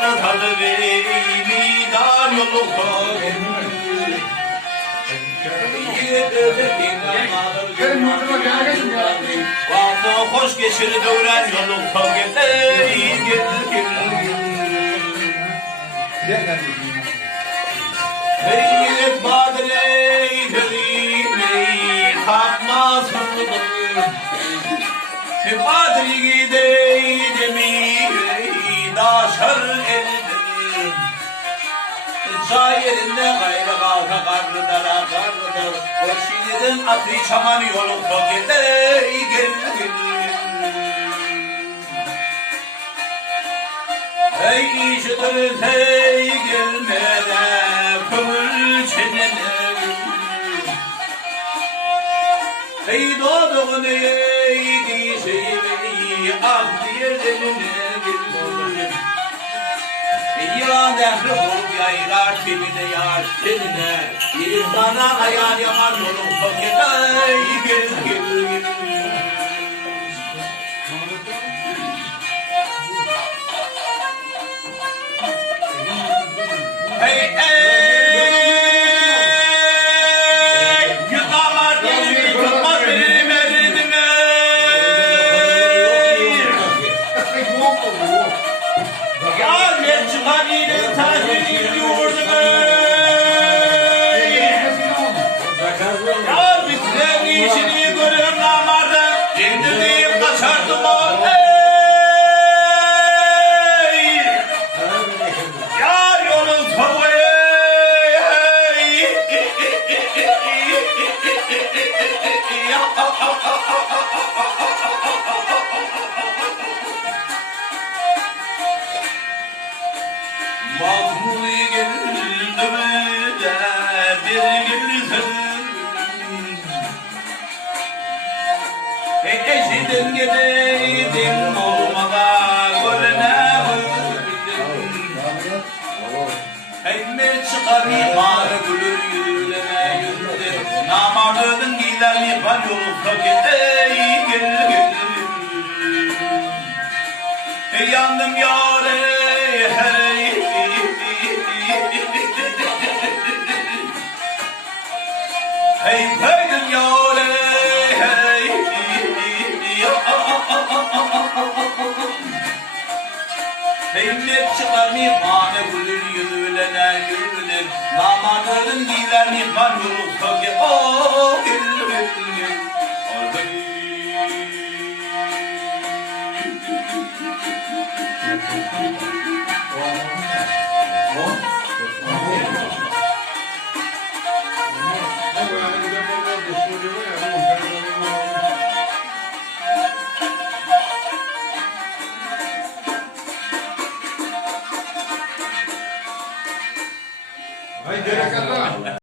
salı beylidan yolu Vakti hoş geçir dönen yolu Hey badrey deri tapmaz Badri gidey demi daşar eldir Şairinde gayrı kalka karlıdır karlıdır Koşinidin atri çaman yolu gidey gel Hey işidir hey gelmede kömür çenene Hey doğduğun eydi şeyi ah diyerlerine gelmez Yılan ehli olup yaylar kimine yar seninle Bir sana hayal yaman yolun fakir Ey gel Hey Yıkamar gelin yıkamar benim eline Ya ne çıkar yine taşını yurduna Ya bizden işini görür namarda Dindirdiğim kaçardım o Ya yolun tavayı Mahmuli geldi mi de bir gülsün Eşidin gideydim olmadan gölüne bildim Ekmek çıkar imar gülür yüzüne yüzdüm Namardın gider yıkan yolukta gidey gel Yandım yâre hey Hey peydim yâre hey Ekmek çıkar mihmane gülür yüzüne yüzdüm Namardın gider yıkan yolukta gidey Oh,